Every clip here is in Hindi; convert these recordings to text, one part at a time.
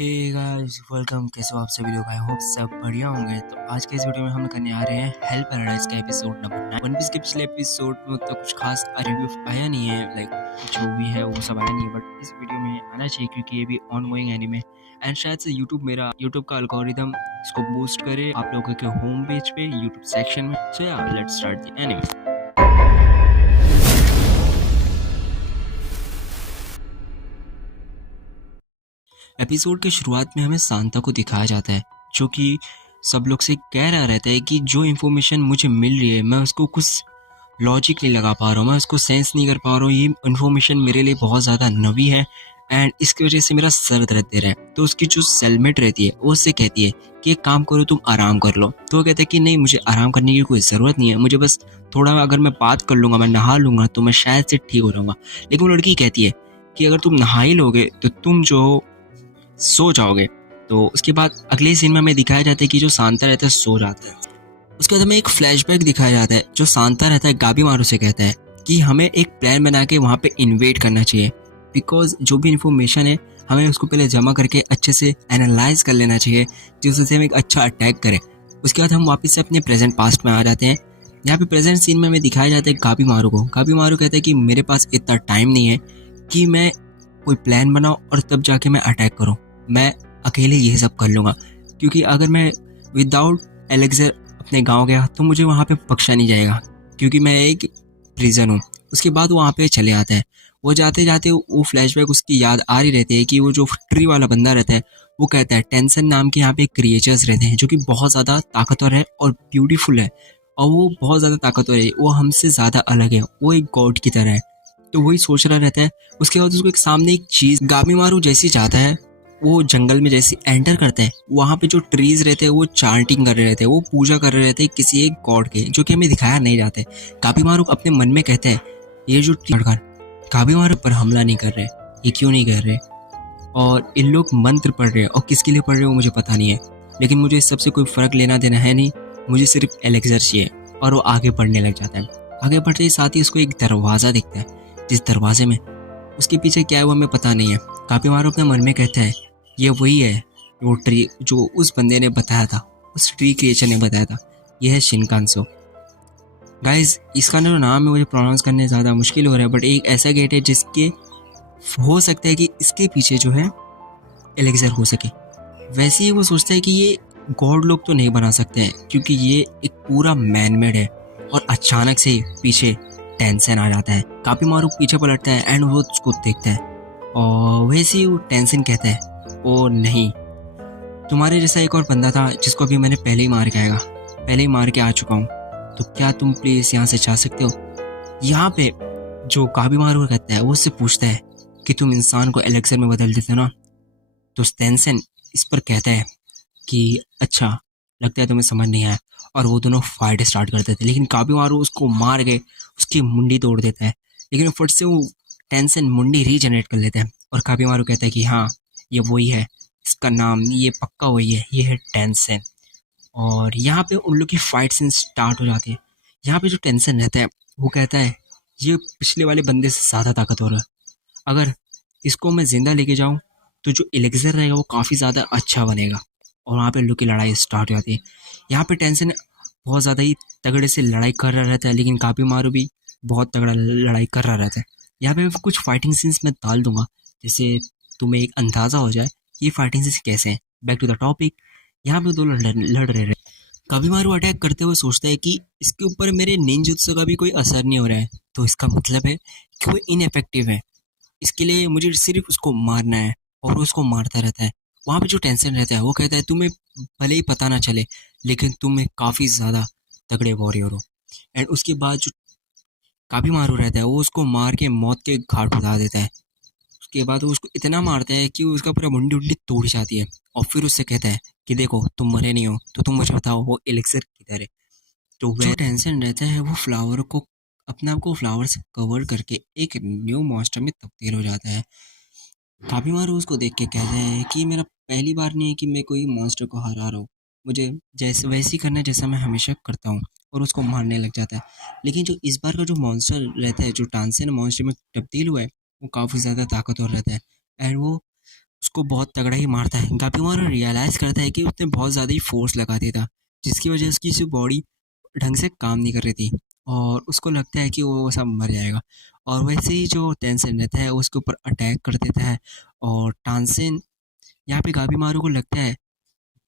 Hey guys welcome. कैसे हो आप सभी लोग? आई होप सब बढ़िया होंगे। तो आज के इस वीडियो में हम करने आ रहे हैं हेल पैराडाइज का एपिसोड नंबर 9। वन पीस के पिछले एपिसोड में तो कुछ खास रिव्यू आया नहीं है, जो भी है वो सब आया नहीं है, बट इस वीडियो में आना चाहिए क्योंकि ये भी ऑनगोइंग एनीमे एंड शायद से यूट्यूब का एल्गोरिदम इसको बूस्ट करे आप लोगों के होम पेज पे यूट्यूब सेक्शन में। सो या let's start the anime. Episode की शुरुआत में हमें सांता को दिखाया जाता है, जो कि सब लोग से कह रहा रहता है कि जो इन्फॉर्मेशन मुझे मिल रही है मैं उसको कुछ लॉजिक नहीं लगा पा रहा हूँ, मैं उसको सेंस नहीं कर पा रहा हूँ, ये इन्फॉर्मेशन मेरे लिए बहुत ज़्यादा नवी है एंड इसकी वजह से मेरा सर दर्द दे रहा है। तो उसकी जो सेलमेट रहती है वो उससे कहती है कि एक काम करो, तुम आराम कर लो। तो वो कहता है कि नहीं, मुझे आराम करने की कोई ज़रूरत नहीं है, मुझे बस थोड़ा, अगर मैं बात कर लूँगा, मैं नहा लूँगा तो मैं शायद से ठीक हो जाऊँगा। लेकिन वो लड़की कहती है कि अगर तुम नहा ही लोगे तो तुम जो सो जाओगे। तो उसके बाद अगले सीन में हमें दिखाया जाता है कि जो सांता रहता है सो जाता है। उसके बाद हमें एक फ्लैशबैक दिखाया जाता है, जो सांता रहता है गाबीमारू से कहता है कि हमें एक प्लान बना के वहाँ पे इन्वेट करना चाहिए, बिकॉज जो भी इन्फॉर्मेशन है हमें उसको पहले जमा करके अच्छे से एनालाइज कर लेना चाहिए, जिससे हम एक अच्छा अटैक करें। उसके बाद हम वापस से अपने प्रेजेंट पास्ट में आ जाते हैं। यहाँ पे प्रेजेंट सीन में हमें दिखाया जाता है गाबीमारू को। गाबीमारू कहता है कि मेरे पास इतना टाइम नहीं है कि मैं कोई प्लान बनाऊं और तब जाके मैं अटैक करूं, मैं अकेले ये सब कर लूँगा, क्योंकि अगर मैं विदाउट एलेक्सर अपने गांव गया तो मुझे वहाँ पे बख्शा नहीं जाएगा, क्योंकि मैं एक प्रिजन हूँ। उसके बाद वो वहाँ पे चले आते हैं। वो जाते जाते वो फ्लैशबैक उसकी याद आ रही रहती है कि वो जो ट्री वाला बंदा रहता है वो कहता है टेंसन नाम के यहाँ पे क्रिएचर्स रहते हैं जो कि बहुत ज़्यादा ताकतवर है और ब्यूटीफुल है, और वो बहुत ज़्यादा ताकतवर है, वो हमसे ज़्यादा अलग है, वो एक गॉड की तरह है। तो वही सोच रहा रहता है। उसके बाद उसको एक सामने एक चीज़, गाबीमारू जैसी जाता है, वो जंगल में जैसे एंटर करते हैं, वहाँ पे जो ट्रीज रहते हैं वो चांटिंग कर रहे रहते हैं, वो पूजा कर रहे रहते हैं किसी एक गॉड के, जो कि हमें दिखाया नहीं जाते। गाबीमारू अपने मन में कहते हैं ये जो लड़का गाबीमारू पर हमला नहीं कर रहे, ये क्यों नहीं कर रहे, और इन लोग मंत्र पढ़ रहे हैं और किसके लिए पढ़ रहे हो मुझे पता नहीं है, लेकिन मुझे इस सबसे कोई फर्क लेना देना है नहीं, मुझे सिर्फ एलेक्सर चाहिए। और वो आगे बढ़ने लग जाता है। आगे बढ़ते ही साथ ही उसको एक दरवाज़ा दिखता है, जिस दरवाजे में उसके पीछे क्या है वो हमें पता नहीं है। गाबीमारू अपने मन में कहता है ये वही है वो ट्री जो उस बंदे ने बताया था, उस ट्री क्रिएचर ने बताया था, ये है शिनकानसो। गाइज इसका जो नाम है मुझे प्रोनाउंस करने ज़्यादा मुश्किल हो रहा है, बट एक ऐसा गेट है जिसके हो सकता है कि इसके पीछे जो है एलेक्सर हो सके। वैसे ही वो सोचता है कि ये गॉड लोग तो नहीं बना सकते हैं, क्योंकि ये एक पूरा मैनमेड है, और अचानक से पीछे टेंशन आ जाता है। गाबीमारू पीछे पलटता है एंड वो उसको देखता है, और वैसे ही वो टेंशन कहता है ओ नहीं, तुम्हारे जैसा एक और बंदा था जिसको अभी मैंने पहले ही मार के आ चुका हूँ, तो क्या तुम प्लीज़ यहाँ से जा सकते हो। यहाँ पे जो गाबीमारू कहता है वो उससे पूछता है कि तुम इंसान को एलेक्सर में बदल देते हो ना। तो टेंशन इस पर कहता है कि अच्छा, लगता है तुम्हें समझ नहीं आया, और वो दोनों फाइट स्टार्ट कर देते हैं। लेकिन गाबीमारू उसको मार के उसकी मुंडी तोड़ देता है, लेकिन फट से वो टेंशन मुंडी रीजनरेट कर लेता है, और गाबीमारू कहता है कि हाँ ये वही है, इसका नाम ये पक्का वही है, ये है टेंशन। और यहाँ पे उन लोग की फाइट सीन स्टार्ट हो जाती है। यहाँ पे जो टेंशन रहता है वो कहता है ये पिछले वाले बंदे से ज़्यादा ताकतवर है, अगर इसको मैं जिंदा लेके जाऊँ तो जो एलेक्सर रहेगा वो काफ़ी ज़्यादा अच्छा बनेगा। और वहाँ पे लोग की लड़ाई स्टार्ट हो जाती है। यहाँ पे टेंशन बहुत ज़्यादा ही तगड़े से लड़ाई कर रहा रहता है, लेकिन गाबीमारू भी बहुत तगड़ा लड़ाई कर रहा रहता है। यहाँ पे मैं कुछ फाइटिंग सीन्स में डाल दूंगा, जिससे तुम्हें एक अंदाज़ा हो जाए कि ये फाइटिंग सीन्स कैसे हैं। Back to the topic. यहाँ पे दो लड़ रहे हैं। गाबीमारू अटैक करते हुए सोचता है कि इसके ऊपर मेरे निंजुत्सु का भी कोई असर नहीं हो रहा है, तो इसका मतलब है कि वो इनएफेक्टिव है, इसके लिए मुझे सिर्फ उसको मारना है, और वो उसको मारता रहता है। वहाँ पे जो टेंशन रहता है वो कहता है तुम्हें भले ही पता ना चले, लेकिन तुम एक काफ़ी ज़्यादा तगड़े वॉरियर हो। एंड उसके बाद जो गाबीमारू रहता है वो उसको मार के मौत के घाट उतार देता है। उसके बाद वो उसको इतना मारता है कि उसका पूरा मुंडी उंडी तोड़ जाती है, और फिर उससे कहता है कि देखो तुम मरे नहीं हो, तो तुम मुझे बताओ वो एलिक्सर किधर है। तो वह टेंशन रहता है वो फ्लावर को, अपने आप को फ्लावर से कवर करके एक न्यू मॉन्स्टर में तब्दील हो जाता है। गाबीमारू उसको देख के कहते हैं कि मेरा पहली बार नहीं है कि मैं कोई मॉन्स्टर को हरा रहा हूँ, मुझे जैसे वैसे ही करना है जैसा मैं हमेशा करता हूँ, और उसको मारने लग जाता है। लेकिन जो इस बार का जो मॉन्स्टर रहता है, जो टांसन मॉन्स्टर में तब्दील हुआ है, वो काफ़ी ज़्यादा ताकतवर रहता है, एंड वो उसको बहुत तगड़ा ही मारता है। गाबीमारू रियलाइज़ करता है कि उसने बहुत ज़्यादा ही फ़ोर्स लगा दिया था, जिसकी वजह से उसकी बॉडी ढंग से काम नहीं कर रही थी और उसको लगता है कि वो सब मर जाएगा। और वैसे ही जो टेंशन रहता है वो उसके ऊपर अटैक कर देता है। और तानसेन यहाँ पे गाबीमारू को लगता है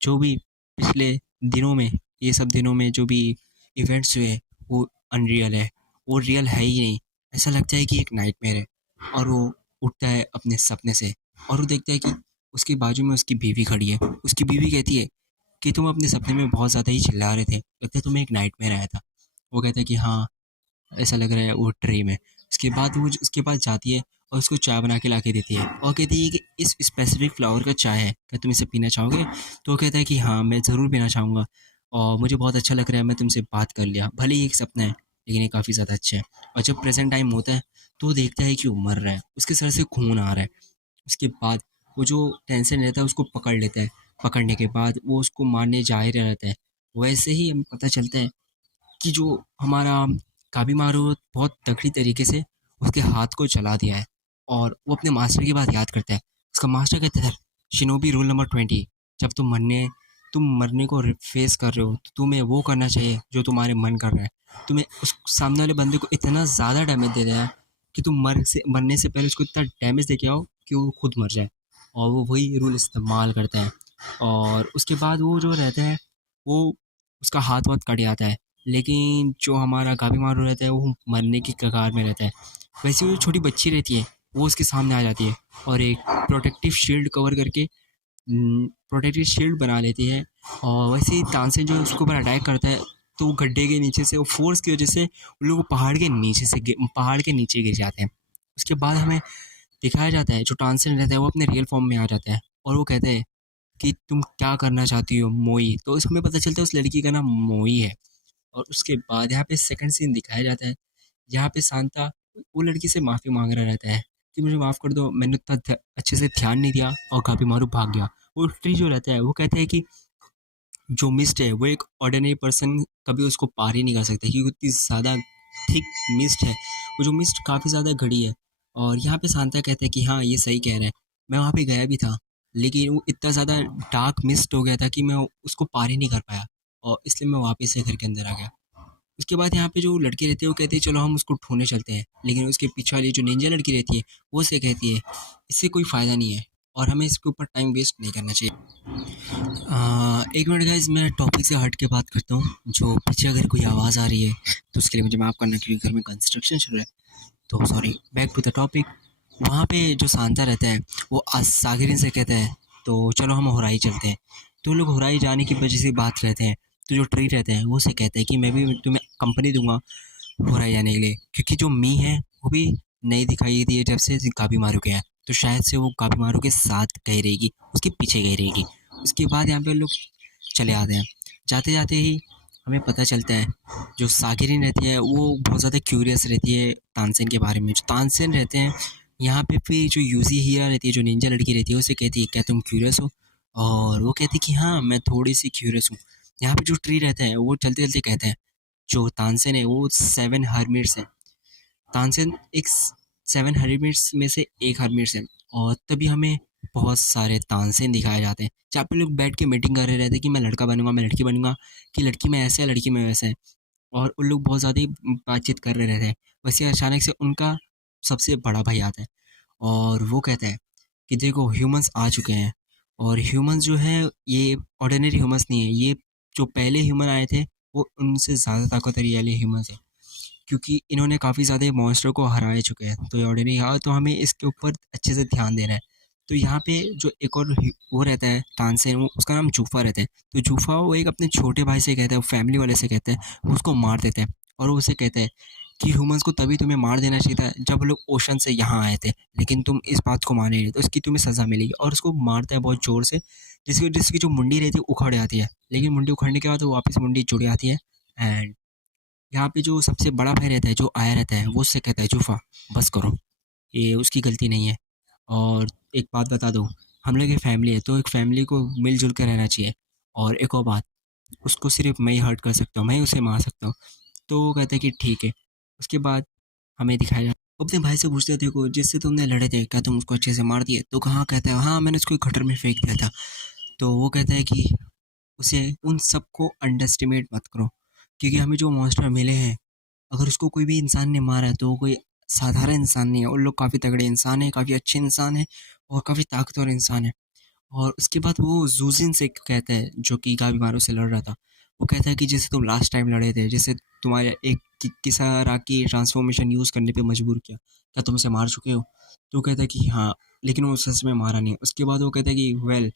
जो भी पिछले दिनों में, ये सब दिनों में जो भी इवेंट्स हुए वो अनरियल है, वो रियल है ही नहीं। ऐसा लगता है कि एक नाइटमेयर है। और वो उठता है अपने सपने से और वो देखता है कि उसके बाजू में उसकी बीवी खड़ी है। उसकी बीवी कहती है कि तुम अपने सपने में बहुत ज़्यादा ही चिल्ला रहे थे, लगता है तुम्हें एक नाइटमेयर आया था। वो कहता है कि हाँ, ऐसा लग रहा है वो ट्रे में। उसके बाद वो उसके पास जाती है और उसको चाय बना के ला के देती है और कहती है कि इस स्पेसिफिक फ्लेवर का चाय है, क्या तुम इसे पीना चाहोगे? तो वो कहता है कि हाँ, मैं ज़रूर पीना चाहूँगा और मुझे बहुत अच्छा लग रहा है, मैं तुमसे बात कर लिया। भले ही एक सपना है, लेकिन ये काफ़ी ज़्यादा अच्छा है। और जब प्रेज़ेंट टाइम होता है, तो वो देखता है कि वो मर रहा है, उसके सर से खून आ रहा है। उसके बाद वो जो टेंशन रहता है उसको पकड़ लेता है। पकड़ने के बाद वो उसको मारने जा ही रहता है। वैसे ही हमें पता चलता है कि जो हमारा काबीमारू बहुत तगड़ी तरीके से उसके हाथ को चला दिया है और वो अपने मास्टर की बात याद करता है। उसका मास्टर कहता है, शिनोबी रूल नंबर 20, जब तुम मरने को फेस कर रहे हो तो तुम्हें वो करना चाहिए जो तुम्हारे मन कर रहा है। तुम्हें उस सामने वाले बंदे को इतना ज़्यादा डैमेज दे देना है कि तुम मरने से पहले उसको इतना डैमेज दे के आओ कि वो खुद मर जाए। और वो वही रूल इस्तेमाल करता है और उसके बाद वो जो रहता है वो उसका हाथ वाथ कट जाता है। लेकिन जो हमारा गाबीमारू रहता है वो मरने की कगार में रहता है। वैसे वो जो छोटी बच्ची रहती है वो उसके सामने आ जाती है और एक प्रोटेक्टिव शील्ड कवर करके प्रोटेक्टिव शील्ड बना लेती है। और वैसे ही तानसेन जो है उसके ऊपर अटैक करता है, तो वो गड्ढे के नीचे से वो फोर्स की वजह से उन लोग पहाड़ के नीचे गिर जाते हैं। उसके बाद हमें दिखाया जाता है जो तानसेन रहता है वो अपने रियल फॉर्म में आ जाता है और वो कहता है कि तुम क्या करना चाहती हो मोई। तो इसमें पता चलता है उस लड़की का नाम मोई है। और उसके बाद यहाँ पे सेकंड सीन दिखाया जाता है जहाँ पे सांता वो लड़की से माफ़ी मांग रहा रहता है कि मुझे माफ़ कर दो, मैंने उतना अच्छे से ध्यान नहीं दिया और गाबीमारू भाग गया। वो ट्री जो रहता है वो कहता है कि जो मिस्ट है वो एक ऑर्डिनरी पर्सन कभी उसको पार ही नहीं कर सकता क्योंकि उतनी ज़्यादा थिक मिस्ट है। वो जो मिस्ट काफ़ी ज़्यादा घड़ी है। और यहाँ पे सांता कहता है कि हाँ, ये सही कह रहा है, मैं वहाँ पे गया भी था, लेकिन वो इतना ज़्यादा डार्क मिस्ट हो गया था कि मैं उसको पार ही नहीं कर पाया और इसलिए मैं वापस से घर के अंदर आ गया। उसके बाद यहाँ पे जो लड़के रहते हैं वो कहते हैं चलो हम उसको ढूंढने चलते हैं, लेकिन उसके पीछे वाली जो निंजा लड़की रहती है वो उसे कहती है इससे कोई फ़ायदा नहीं है और हमें इसके ऊपर टाइम वेस्ट नहीं करना चाहिए। एक मिनट गाइस, मैं टॉपिक से हट के बात करता हूँ। जो पीछे अगर कोई आवाज़ आ रही है तो उसके लिए मुझे माफ़ करना क्योंकि घर में कंस्ट्रक्शन चल रहा है, तो sorry. Back to the topic. वहाँ पे जो सांता रहता है वो सागिरिन से कहता है तो चलो हम होराई चलते हैं। तो लोग होराई जाने की वजह से बात करते हैं। तो जो ट्री रहता है वो उसे कहता है कि मैं भी तुम्हें कंपनी दूंगा होराई जाने के लिए, क्योंकि जो मी है वो भी नई दिखाई दी है जब से काबी मारू गया है, तो शायद से वो काबी मारू के साथ गई रहेगी, उसके पीछे गई रहेगी। उसके बाद यहाँ पे लोग चले आते हैं। जाते जाते ही हमें पता चलता है जो सागिरिन रहती है वो बहुत ज़्यादा क्यूरियस रहती है तानसेन के बारे में। जो तानसेन रहते हैं यहाँ पे फिर जो यूजी हीरा रहती है जो निंजा लड़की रहती है उसे कहती है क्या तुम क्यूरियस हो? और वो कहती है कि हाँ, मैं थोड़ी सी क्यूरियस हूँ। यहाँ पे जो ट्री रहता है वो चलते चलते कहते हैं जो तानसेन है वो 7 हर्मिट्स है। तानसेन एक 7 हर्मिट्स में से एक हर्मिट्स है। और तभी हमें बहुत सारे तानसेन दिखाए जाते हैं जहाँ पे लोग बैठ के मीटिंग कर रहे रहते हैं कि मैं लड़का बनूंगा, मैं लड़की बनूंगा, कि लड़की में ऐसे है लड़की में वैसे है। और उन लोग बहुत ज़्यादा ही बातचीत कर रहे रहते हैं। वैसे अचानक से उनका सबसे बड़ा भाई आता है और वो कहता है कि देखो ह्यूमंस आ चुके हैं। और ह्यूमंस जो है ये ऑर्डिनरी ह्यूमंस नहीं है, ये जो पहले ह्यूमन आए थे वो उनसे ज़्यादा ताकतवर वाले ह्यूमंस हैं, क्योंकि इन्होंने काफ़ी ज़्यादा मॉन्स्टर को हराए चुके हैं। तो ये ऑर्डिनरी हाँ, तो हमें इसके ऊपर अच्छे से ध्यान देना है। तो यहाँ पे जो एक और वो रहता है तानसेन, वो उसका नाम जूफा रहता है। तो जूफा वो एक अपने छोटे भाई से कहता है, वो फैमिली वाले से कहता है, वो उसको मार देता है। और वो उसे कहता है कि ह्यूमंस को तभी तुम्हें मार देना चाहिए था जब लोग ओशन से यहाँ आए थे, लेकिन तुम इस बात को माने नहीं, तो इसकी तुम्हें सज़ा मिलेगी। और उसको मारता है बहुत ज़ोर से, जिसकी जिसकी जो मुंडी रहती है उखड़ जाती है। लेकिन मुंडी उखड़ने के बाद वो वापस मुंडी जुड़ जाती है। एंड यहाँ पे जो सबसे बड़ा भाई रहता है जो आया रहता है वो उससे कहता है जूफा बस करो, ये उसकी गलती नहीं है। और एक बात बता दूँ, हम लोग एक फैमिली है तो एक फैमिली को मिलजुल कर रहना चाहिए। और एक और बात, उसको सिर्फ मैं ही हर्ट कर सकता हूँ, मैं ही उसे मार सकता हूँ। तो वो कहता है कि ठीक है। उसके बाद हमें दिखाया वो अपने भाई से पूछते हैं, देखो जिससे तुमने लड़े थे क्या तुम उसको अच्छे से मार दिए? तो कहाँ कहता है, हाँ मैंने उसको एक गटर में फेंक दिया था। तो वो कहता है कि उसे उन सबको अंडरएस्टिमेट मत करो, क्योंकि हमें जो मॉन्स्टर मिले हैं, अगर उसको कोई भी इंसान ने मारा है तो वो कोई साधारण इंसान नहीं है, उन लोग काफ़ी तगड़े इंसान हैं, काफ़ी अच्छे इंसान हैं और काफ़ी ताकतवर इंसान है। और उसके बाद वो जूजिन से कहता है, जो कि गाबीमारू से लड़ रहा था, वो कहता है कि जैसे तुम लास्ट टाइम लड़े थे, जैसे तुम्हारे एक किसारा की ट्रांसफॉर्मेशन यूज़ करने पे मजबूर किया, क्या तुम उसे मार चुके हो? तो वो कहता है कि हाँ, लेकिन वो सच में मारा नहीं है। उसके बाद वो कहता है कि वेल,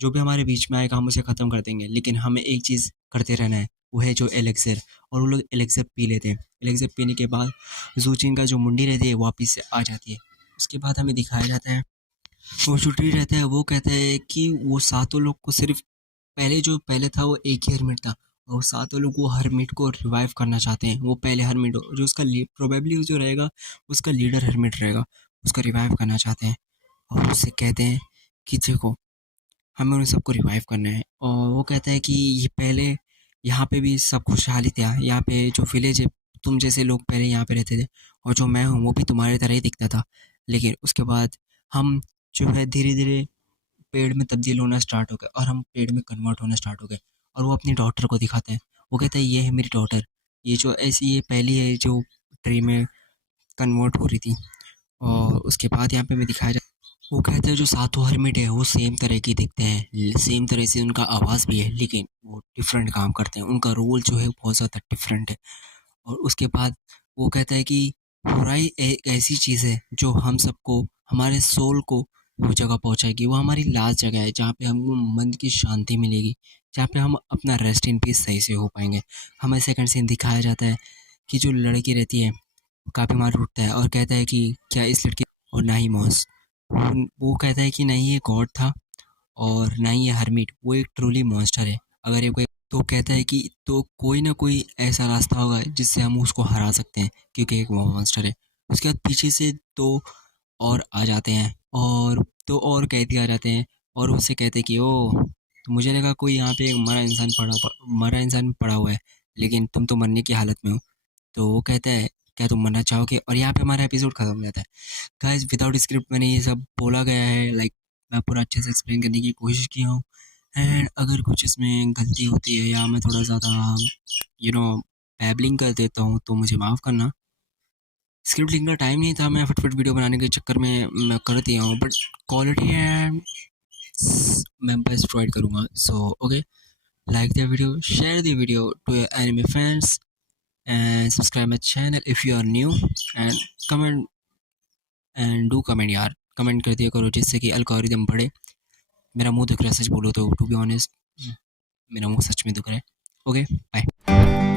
जो भी हमारे बीच में आएगा हम उसे ख़त्म कर देंगे, लेकिन हमें एक चीज़ करते रहना है, वो है जो एलेक्सर। और वो लोग एलेक्सर पी लेते हैं। एलेक्सर पीने के बाद जूचिन का जो मुंडी रहती है वापस से आ जाती है। उसके बाद हमें दिखाया जाता है, वो छुट्टी रहता है, वो कहता है कि वो सातों लोग को सिर्फ पहले था वो एक ही हरमिट था, और वो सातों लोग वो हरमिट को रिवाइव करना चाहते हैं। वो पहले हरमिट जो उसका प्रोबेबली जो रहेगा उसका लीडर हरमिट रहेगा, उसको रिवाइव करना चाहते हैं। और उससे कहते हैं कि देखो, हमें उन सबको रिवाइव करना है। और वो कहता है कि ये पहले यहाँ पे भी सब खुशहाली था, यहाँ पे जो विलेज है, तुम जैसे लोग पहले यहाँ पे रहते थे, और जो मैं हूँ वो भी तुम्हारी तरह ही दिखता था। लेकिन उसके बाद हम जो है धीरे धीरे पेड़ में तब्दील होना स्टार्ट हो गए, और हम पेड़ में कन्वर्ट होना स्टार्ट हो गए। और वो अपनी डॉटर को दिखाते हैं, वो कहता है ये है मेरी डॉटर, ये जो ऐसी ये पहली है जो ट्री में कन्वर्ट हो रही थी। और उसके बाद यहाँ पे मैं दिखाया, वो कहते हैं जो सातों हर्मिट है वो सेम तरह के दिखते हैं, सेम तरह से उनका आवाज़ भी है, लेकिन वो डिफरेंट काम करते हैं, उनका रोल जो है बहुत ज़्यादा डिफरेंट है। और उसके बाद वो कहता है कि बुराई एक ऐसी चीज़ है जो हम सबको, हमारे सोल को वो जगह पहुंचाएगी, वो हमारी लास्ट जगह है जहाँ पे हमको मन की शांति मिलेगी, जहाँ पे हम अपना रेस्ट इन पीस सही से हो पाएंगे। हमें सेकंड सीन दिखाया जाता है कि जो लड़की रहती है काफ़ी मार उठता है और कहता है कि क्या इस लड़की, और ना ही मॉस, वो कहता है कि नहीं ये गॉड था और ना ही ये हर्मिट, वो एक ट्रूली मॉन्स्टर है। अगर ये कोई, तो कहता है कि तो कोई ना कोई ऐसा रास्ता होगा जिससे हम उसको हरा सकते हैं, क्योंकि एक वो मॉन्स्टर है। उसके बाद पीछे से दो और आ जाते हैं, और दो और कैदी आ जाते हैं, और उससे कहते हैं कि ओ, तो मुझे लगा कोई यहाँ पे एक मरा इंसान पड़ा हुआ है, लेकिन तुम तो मरने की हालत में हो। तो वो कहता है क्या तुम मरना चाहोगे? और यहाँ पे हमारा एपिसोड खत्म हो जाता है। गाइस विदाउट स्क्रिप्ट मैंने ये सब बोला गया है, लाइक मैं पूरा अच्छे से एक्सप्लेन करने की कोशिश किया हूँ। एंड अगर कुछ इसमें गलती होती है या मैं थोड़ा ज़्यादा बैबलिंग कर देता हूँ तो मुझे माफ़ करना। स्क्रिप्ट लिखने का टाइम नहीं था, मैं फटफट वीडियो बनाने के चक्कर में मैं कर दिया हूँ, बट क्वालिटी एंड मैं बेस्ट प्रोवाइड करूँगा। So okay, like the video, share the video to your anime fans, and subscribe my channel if you are new, and comment and do comment यार, कमेंट कर दिया करो जिससे कि अल्गोरिदम बढ़े। मेरा मुंह दुख रहा है सच बोलो तो, टू बी ऑनेस्ट मेरा मुंह सच में दुख रहा है। Okay bye.